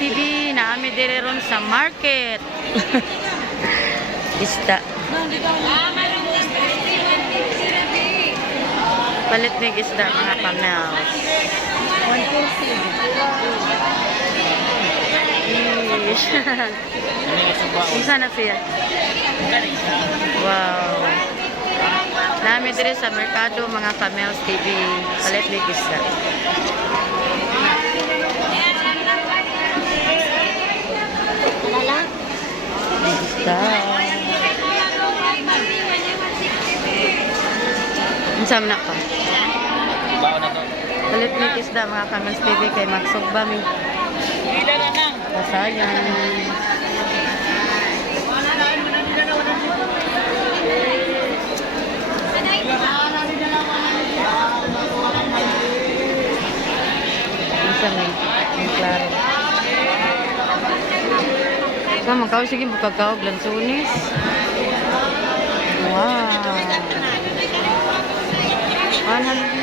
TV, naami dire ron sa market. Isda. Palit ng isda mga pamels. Isa na siya. Wow. Naami dire sa merkado mga pamels TV. Palit ng isda. Isda. Insam na ka. Palit ng isda mga pamels TV kay magsugba mi. Sayang. Insam ni. Klaro. So, magkaw sige bukagaw glansunis. Wow. 100